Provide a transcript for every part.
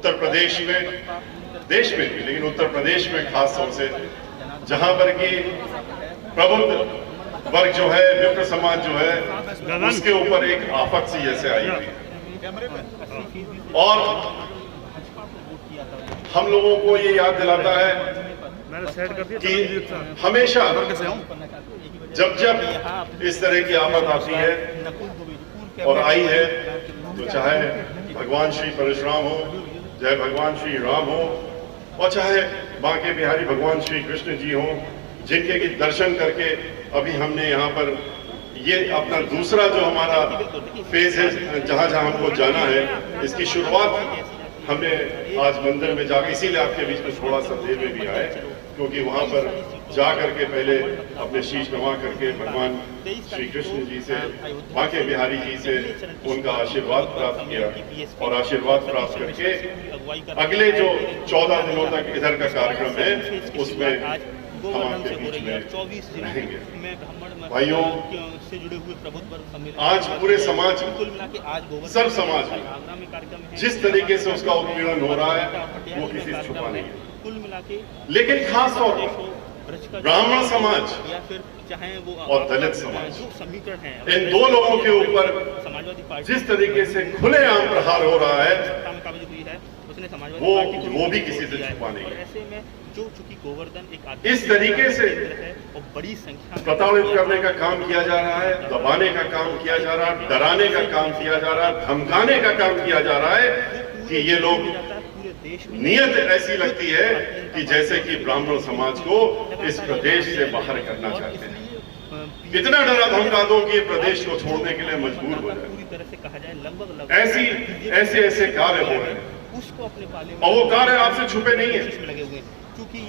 उत्तर प्रदेश में, देश में भी, लेकिन उत्तर प्रदेश में खास तौर से, जहां पर कि प्रबुद्ध वर्ग जो है, विप्र समाज जो है, उसके ऊपर एक आफत सी जैसे आई हुई, और हम लोगों को ये याद दिलाता है कि हमेशा जब जब इस तरह की आफत आती है और आई है, तो चाहे भगवान श्री परशुराम हो, चाहे भगवान श्री राम हो, और चाहे बांके बिहारी भगवान श्री कृष्ण जी हो, जिनके की दर्शन करके अभी हमने यहाँ पर ये अपना दूसरा जो हमारा फेज है, जहाँ जहाँ हमको जाना है, इसकी शुरुआत हमने आज मंदिर में जाकर, इसीलिए आपके बीच में थोड़ा सा देर में भी आए, क्योंकि वहां पर जा करके पहले अपने शीश नवा करके भगवान श्री कृष्ण जी से, बांके बिहारी जी से उनका आशीर्वाद प्राप्त किया, और आशीर्वाद प्राप्त करके अगले जो 14 दिनों तक इधर का कार्यक्रम है, उसमें हम आपके बीच में रहेंगे। भाइयों, आज पूरे समाज, सब समाज में जिस तरीके से उसका उत्पीड़न हो रहा है, वो किसी से छुपा नहीं है, लेकिन खास तौर पर ब्राह्मण समाज और दलित समाज, इन दो लोगों के ऊपर जिस तरीके से खुलेआम प्रहार हो रहा है, वो भी किसी से छुपा नहीं है। इस तरीके से बड़ी संख्या प्रताड़ित करने का काम किया जा रहा है, दबाने का काम किया जा रहा है, डराने का काम किया जा रहा है, धमकाने का काम किया जा रहा है, कि ये लोग, नियत ऐसी लगती है कि जैसे कि ब्राह्मण समाज को इस प्रदेश से बाहर करना चाहते हैं। इतना डरा धमका दो कि ये प्रदेश को छोड़ने के लिए मजबूर हो जाए। ऐसे कार्य हो रहे हैं, और वो कार्य आपसे छुपे नहीं है।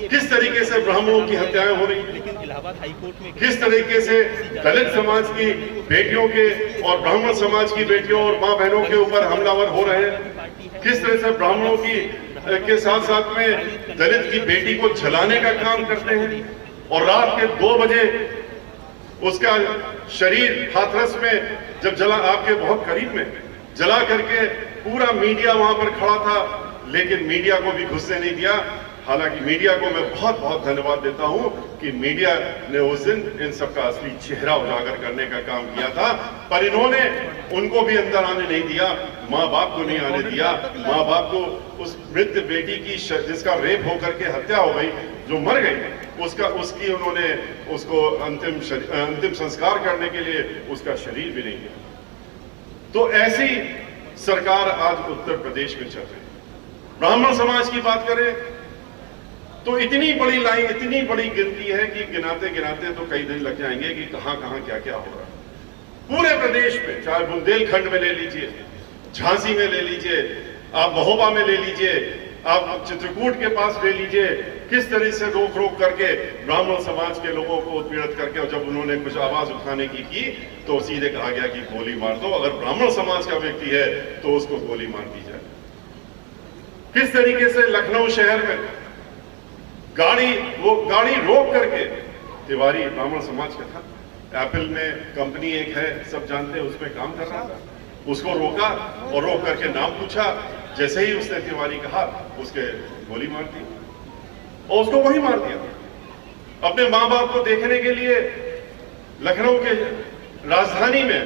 किस तरीके से ब्राह्मणों की हत्याएं हो रही हैं, लेकिन इलाहाबाद हाईकोर्ट में किस तरीके से दलित समाज की बेटियों के और ब्राह्मण समाज की बेटियों और मां बहनों के ऊपर हमलावर हो रहे हैं, किस तरह से ब्राह्मणों की के साथ साथ में दलित की बेटी को जलाने का काम करते हैं, और रात के 2 बजे उसका शरीर हाथरस में जब जला, आपके बहुत करीब में जला करके, पूरा मीडिया वहां पर खड़ा था, लेकिन मीडिया को भी घुसने नहीं दिया। हालांकि मीडिया को मैं बहुत बहुत धन्यवाद देता हूं कि मीडिया ने उस दिन इन सबका असली चेहरा उजागर करने का काम किया था, पर इन्होंने उनको भी अंदर आने नहीं दिया, माँ बाप को नहीं आने दिया। माँ बाप को, उस मृत बेटी की जिसका रेप होकर के हत्या हो गई, जो मर गई, उसकी उन्होंने उसको अंतिम संस्कार करने के लिए उसका शरीर भी नहीं दिया। तो ऐसी सरकार आज उत्तर प्रदेश में चल रही है। ब्राह्मण समाज की बात करें तो इतनी बड़ी लाइन, इतनी बड़ी गिनती है कि गिनाते गिनाते तो कई दिन लग जाएंगे कि कहां कहां क्या क्या हो रहा है पूरे प्रदेश में। चाहे बुंदेलखंड में ले लीजिए, झांसी में ले लीजिए, आप महोबा में ले लीजिए, आप चित्रकूट के पास ले लीजिए, किस तरह से रोक रोक करके ब्राह्मण समाज के लोगों को उत्पीड़ित करके, और जब उन्होंने कुछ आवाज उठाने की तो सीधे कहा गया कि गोली मार दो, अगर ब्राह्मण समाज का व्यक्ति है तो उसको गोली मार दी जाए। किस तरीके से लखनऊ शहर में गाड़ी रोक करके, तिवारी ब्राह्मण समाज का था, एप्पल में कंपनी एक है, सब जानते हैं, उसमें काम कर रहा था, उसको रोका और रोक करके नाम पूछा, जैसे ही उसने तिवारी कहा, उसके गोली मार दी और उसको वही मार दिया। अपने माँ बाप को देखने के लिए लखनऊ के राजधानी में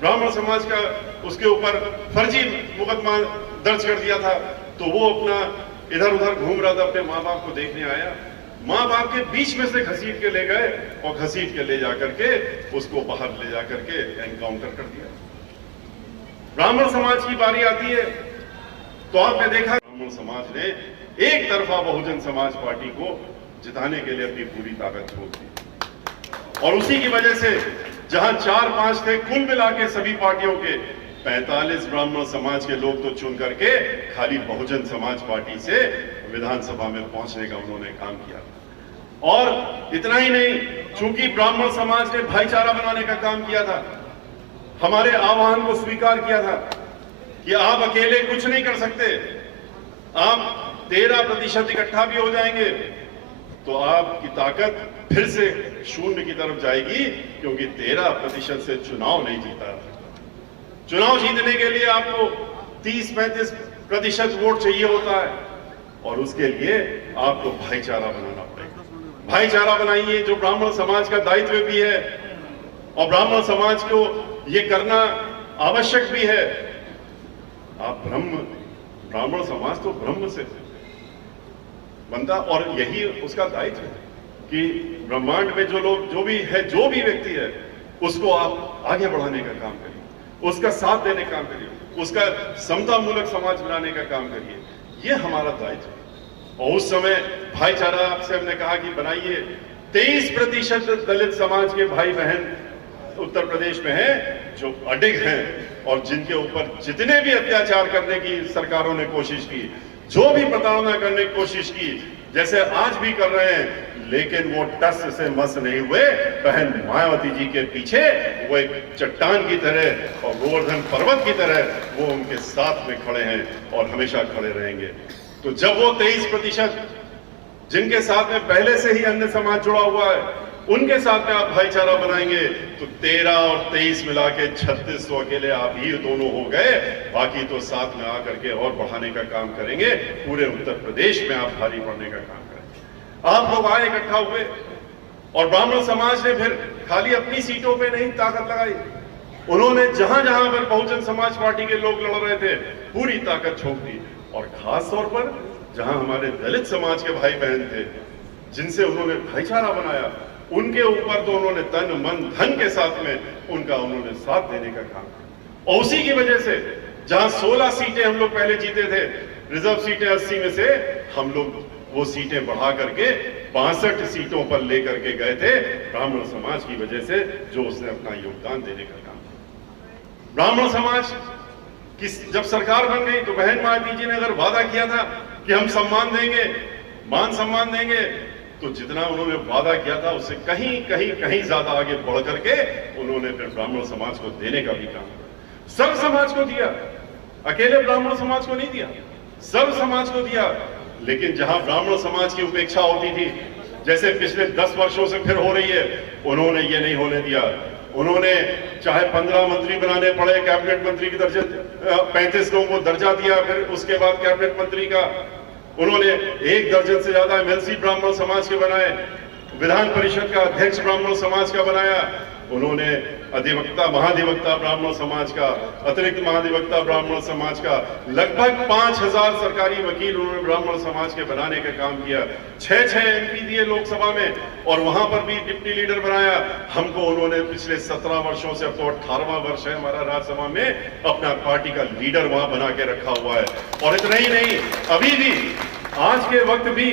ब्राह्मण समाज का उसके ऊपर फर्जी मुकदमा दर्ज कर दिया था, तो वो अपना इधर उधर घूम रहा था, अपने माँ बाप को देखने आया, माँ बाप के बीच में से घसीट के ले गए और घसीट के ले जाकर के उसको बाहर ले जाकर के एनकाउंटर कर दिया। ब्राह्मण समाज की बारी आती है तो आपने देखा ब्राह्मण समाज ने एक तरफा बहुजन समाज पार्टी को जिताने के लिए अपनी पूरी ताकत झोंक दी, और उसी की वजह से जहां 4-5 थे, कुल मिला के सभी पार्टियों के 45 ब्राह्मण समाज के लोग तो चुन करके खाली बहुजन समाज पार्टी से विधानसभा में पहुंचने का उन्होंने काम किया। और इतना ही नहीं, चूंकि ब्राह्मण समाज ने भाईचारा बनाने का काम किया था, हमारे आह्वान को स्वीकार किया था कि आप अकेले कुछ नहीं कर सकते, आप 13% इकट्ठा भी हो जाएंगे तो आपकी ताकत फिर से शून्य की तरफ जाएगी, क्योंकि 13% से चुनाव नहीं जीता। चुनाव जीतने के लिए आपको 30-35 प्रतिशत वोट चाहिए होता है, और उसके लिए आपको भाईचारा बनाना पड़ेगा। भाईचारा बनाइए, जो ब्राह्मण समाज का दायित्व भी है, और ब्राह्मण समाज को ये करना आवश्यक भी है। आप ब्राह्मण समाज तो ब्रह्म से बनता, और यही उसका दायित्व है कि ब्रह्मांड में जो भी व्यक्ति है, उसको आप आगे बढ़ाने का काम करिए, उसका साथ देने का काम करिए, उसका समतामूलक समाज बनाने का काम करिए। ये हमारा दायित्व है। और उस समय भाईचारा आपसे हमने कहा कि बनाइए। 23% दलित समाज के भाई बहन उत्तर प्रदेश में हैं जो अडिग हैं, और जिनके ऊपर जितने भी अत्याचार करने की सरकारों ने कोशिश की, जो भी प्रताड़ना करने की कोशिश की, जैसे आज भी कर रहे हैं, लेकिन वो टस से मस नहीं हुए। बहन मायावती जी के पीछे वो एक चट्टान की तरह और गोवर्धन पर्वत की तरह वो उनके साथ में खड़े हैं और हमेशा खड़े रहेंगे। तो जब वो 23% जिनके साथ में पहले से ही अन्य समाज जुड़ा हुआ है, उनके साथ में आप भाईचारा बनाएंगे, तो 13 और 23 मिला के 36 तो अकेले आप ही दोनों हो गए। बाकी तो साथ में आकर के और बढ़ाने का काम करेंगे। पूरे उत्तर प्रदेश में आप भारी पड़ने का काम करेंगे। आप लोग आए, इकट्ठा हुए, और ब्राह्मण समाज ने फिर खाली अपनी सीटों पे नहीं ताकत लगाई, उन्होंने जहां जहां पर बहुजन समाज पार्टी के लोग लड़ रहे थे, पूरी ताकत झोंक दी। और खास तौर पर जहां हमारे दलित समाज के भाई बहन थे, जिनसे उन्होंने भाईचारा बनाया, उनके ऊपर तो उन्होंने तन मन धन के साथ में उन्होंने साथ देने का काम किया। और उसी की वजह से जहां 16 सीटें हम लोग पहले जीते थे, रिजर्व सीटें 80 में से हम लोग वो सीटें बढ़ा करके 62 सीटों पर लेकर के गए थे, ब्राह्मण समाज की वजह से, जो उसने अपना योगदान देने का काम किया। ब्राह्मण समाज की जब सरकार बन गई, तो बहन मायावती जी ने अगर वादा किया था कि हम सम्मान देंगे, मान सम्मान देंगे, तो जितना उन्होंने वादा किया था उससे कहीं ज्यादा आगे बढ़ करके उन्होंने फिर ब्राह्मण समाज को देने का भी काम किया। सब समाज को दिया, अकेले ब्राह्मण समाज को नहीं दिया, सब समाज को दिया। लेकिन जहां ब्राह्मण समाज की उपेक्षा होती थी, जैसे पिछले 10 वर्षों से फिर हो रही है, उन्होंने ये नहीं होने दिया। उन्होंने चाहे 15 मंत्री बनाने पड़े, कैबिनेट मंत्री की दर्जे 35 लोगों को दर्जा दिया, फिर उसके बाद कैबिनेट मंत्री का उन्होंने 1 दर्जन से ज्यादा एमएलसी ब्राह्मण समाज के बनाए, विधान परिषद का अध्यक्ष ब्राह्मण समाज का बनाया, उन्होंने अधिवक्ता महाधिवक्ता ब्राह्मण समाज का, अतिरिक्त महाधिवक्ता ब्राह्मण समाज का, लगभग 5000 सरकारी वकील उन्होंने ब्राह्मण समाज के बनाने का काम किया। 6 एमपी दिए लोकसभा में, और वहां पर भी डिप्टी लीडर बनाया। हमको उन्होंने पिछले 17 वर्षों से, अब तो 18वां वर्ष है हमारा राज्यसभा में, अपना पार्टी का लीडर वहां बना के रखा हुआ है। और इतना ही नहीं, अभी भी आज के वक्त भी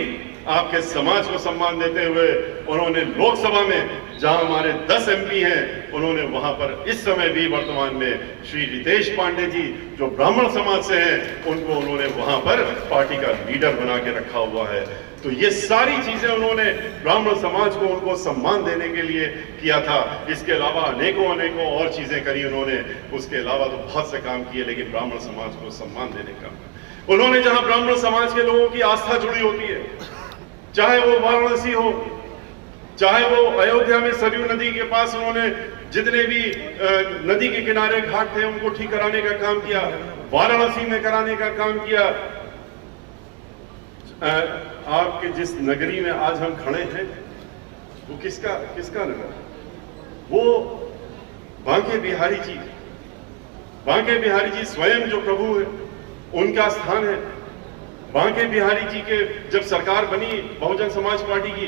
आपके समाज को सम्मान देते हुए उन्होंने लोकसभा में, जहां हमारे 10 एमपी हैं, उन्होंने वहां पर इस समय भी वर्तमान में श्री रितेश पांडे जी, जो ब्राह्मण समाज से हैं, उनको उन्होंने वहां पर पार्टी का लीडर बना के रखा हुआ है। तो ये सारी चीजें उन्होंने ब्राह्मण समाज को उनको सम्मान देने के लिए किया था। इसके अलावा अनेकों और चीजें करी उन्होंने, उसके अलावा तो बहुत से काम किए, लेकिन ब्राह्मण समाज को सम्मान देने का उन्होंने, जहां ब्राह्मण समाज के लोगों की आस्था जुड़ी होती है, चाहे वो वाराणसी हो, चाहे वो अयोध्या में सरयू नदी के पास उन्होंने जितने भी नदी के किनारे घाट थे उनको ठीक कराने का काम किया, वाराणसी में कराने का काम किया। आपके जिस नगरी में आज हम खड़े हैं, वो किसका नगर? वो बांके बिहारी जी, बांके बिहारी जी स्वयं जो प्रभु है, उनका स्थान है। बांके बिहारी जी के जब सरकार बनी बहुजन समाज पार्टी की,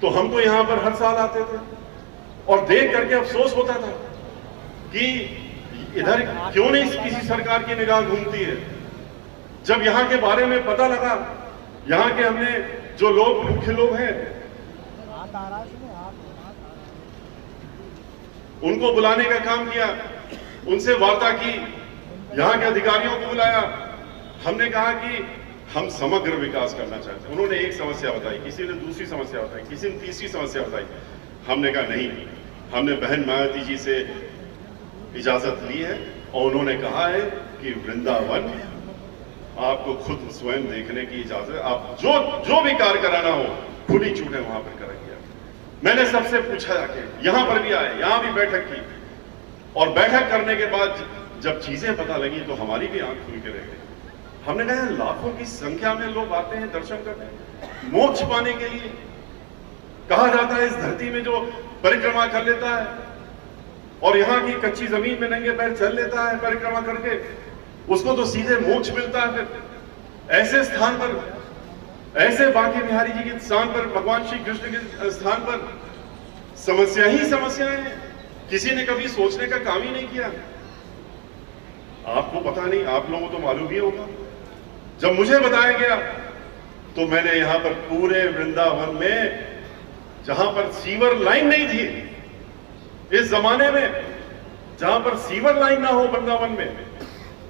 तो हम तो यहां पर हर साल आते थे, और देख करके अफसोस होता था कि इधर क्यों नहीं किसी सरकार की निगाह घूमती है। जब यहां के बारे में पता लगा, यहां के हमने जो लोग मुख्य लोग हैं, उनको बुलाने का काम किया, उनसे वार्ता की, यहां के अधिकारियों को बुलाया, हमने कहा कि हम समग्र विकास करना चाहते हैं। उन्होंने एक समस्या बताई, किसी ने दूसरी समस्या बताई, किसी ने तीसरी समस्या बताई। हमने कहा नहीं, हमने बहन मायावती जी से इजाजत ली है, और उन्होंने कहा है कि वृंदावन आपको खुद स्वयं देखने की इजाजत है, आप जो भी कार्य कराना हो खुली छूटे वहां पर कराइए। मैंने सबसे पूछा जाके, यहां पर भी आए, यहां भी बैठक की, और बैठक करने के बाद जब चीजें पता लगी तो हमारी भी आंख खुल के रह गई। हमने कहा लाखों की संख्या में लोग आते हैं दर्शन करने मोक्ष पाने के लिए। कहा जाता है इस धरती में जो परिक्रमा कर लेता है और यहाँ की कच्ची जमीन में नंगे पैर चल लेता है परिक्रमा करके, उसको तो सीधे मोक्ष मिलता है। फिर ऐसे स्थान पर, ऐसे बांके बिहारी जी के स्थान पर, भगवान श्री कृष्ण के स्थान पर समस्या ही समस्याएं हैं। किसी ने कभी सोचने का काम ही नहीं किया। आपको पता नहीं, आप लोगों को तो मालूम ही होगा। जब मुझे बताया गया तो मैंने यहां पर पूरे वृंदावन में, जहां पर सीवर लाइन नहीं थी, इस जमाने में जहां पर सीवर लाइन ना हो वृंदावन में,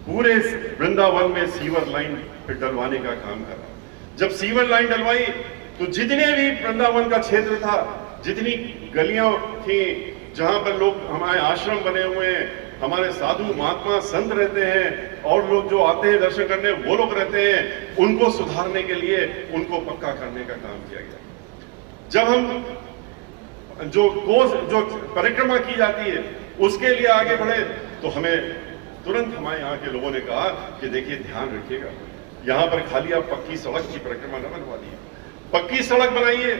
पूरे वृंदावन में सीवर लाइन डलवाने का काम करा। जब सीवर लाइन डलवाई तो जितने भी वृंदावन का क्षेत्र था, जितनी गलियां थी जहां पर लोग, हमारे आश्रम बने हुए हैं, हमारे साधु महात्मा संत रहते हैं और लोग जो आते हैं दर्शन करने वो लोग रहते हैं, उनको सुधारने के लिए उनको पक्का करने का काम किया गया। जब हम जो परिक्रमा की जाती है उसके लिए आगे बढ़े तो हमें तुरंत हमारे यहाँ के लोगों ने कहा कि देखिए ध्यान रखिएगा, यहाँ पर खाली आप पक्की सड़क की परिक्रमा न बनवा दिए, पक्की सड़क बनाइए,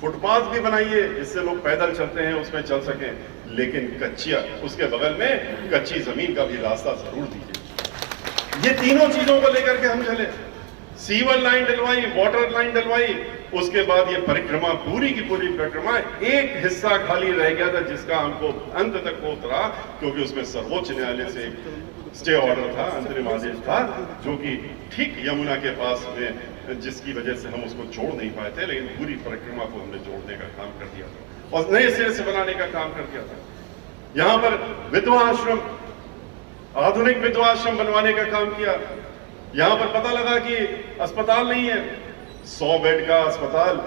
फुटपाथ भी बनाइए जिससे लोग पैदल चलते हैं उसमें चल सकें, लेकिन कच्चिया उसके बगल में कच्ची जमीन का भी रास्ता जरूर दीजिए। ये तीनों चीजों को लेकर के हम चले। सीवर लाइन डलवाई, वाटर लाइन डलवाई, उसके बाद ये परिक्रमा पूरी की पूरी परिक्रमा, एक हिस्सा खाली रह गया था जिसका हमको अंत तक वो उतरा, क्योंकि उसमें सर्वोच्च न्यायालय से स्टे ऑर्डर था, अंतरिम आदेश था, जो कि ठीक यमुना के पास में, जिसकी वजह से हम उसको जोड़ नहीं पाए थे, लेकिन पूरी परिक्रमा को हमने जोड़ने का काम कर दिया था और नए सिरे से बनाने का काम कर दिया था। यहां पर विधवा आश्रम, आधुनिक विधवा आश्रम बनवाने का काम किया। यहां पर पता लगा कि अस्पताल नहीं है, 100 बेड का अस्पताल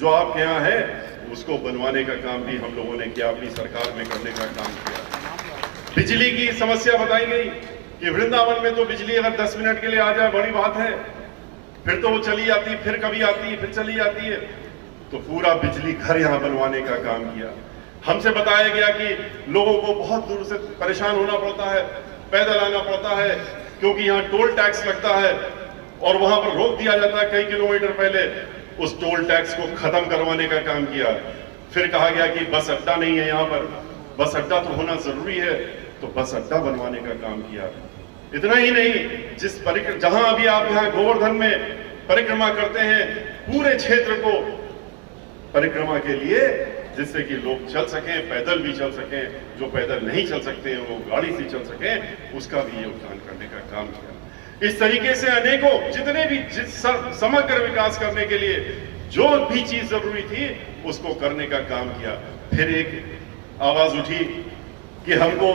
जो आपके यहाँ है उसको बनवाने का काम भी हम लोगों ने किया, अपनी सरकार में करने का काम किया। बिजली की समस्या बताई गई कि वृंदावन में तो बिजली अगर 10 मिनट के लिए आ जाए बड़ी बात है, फिर तो वो चली जाती है, फिर कभी आती है, फिर चली जाती है। तो पूरा बिजली घर यहां बनवाने का काम किया। हमसे बताया गया कि लोगों को बहुत दूर से परेशान होना पड़ता है, पैदल आना पड़ता है, क्योंकि यहाँ टोल टैक्स लगता है और वहां पर रोक दिया जाता है कई किलोमीटर पहले। उस टोल टैक्स को खत्म करवाने का काम किया। फिर कहा गया कि बस अड्डा नहीं है यहाँ पर, बस अड्डा तो होना जरूरी है, तो बस अड्डा बनवाने का काम किया। इतना ही नहीं, जहां अभी आप यहाँ गोवर्धन में परिक्रमा करते हैं, पूरे क्षेत्र को परिक्रमा के लिए, जिससे कि लोग चल सकें, पैदल भी चल सकें, जो पैदल नहीं चल सकते हैं वो गाड़ी से चल सकें, उसका भी योगदान करने का काम किया। इस तरीके से अनेकों, जितने भी समग्र विकास करने के लिए जो भी चीज जरूरी थी उसको करने का काम किया। फिर एक आवाज उठी कि हमको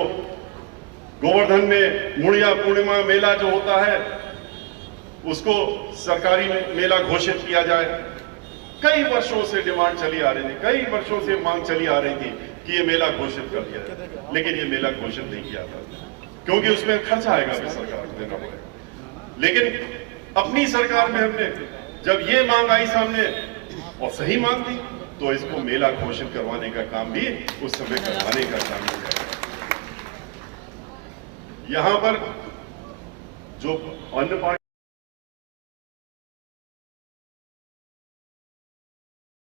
गोवर्धन में मुड़िया पूर्णिमा मेला जो होता है उसको सरकारी मेला घोषित किया जाए। कई वर्षों से डिमांड चली आ रही थी, कई वर्षों से मांग चली आ रही थी कि ये मेला घोषित कर दिया जाए, लेकिन ये मेला घोषित नहीं किया था, क्योंकि उसमें खर्चा आएगा भी सरकार को देना पड़ेगा। लेकिन अपनी सरकार में हमने जब ये मांग आई सामने और सही मांग थी, तो इसको मेला घोषित करवाने का काम भी उस समय करवाने का काम किया। यहां पर जो अन्य पार्टी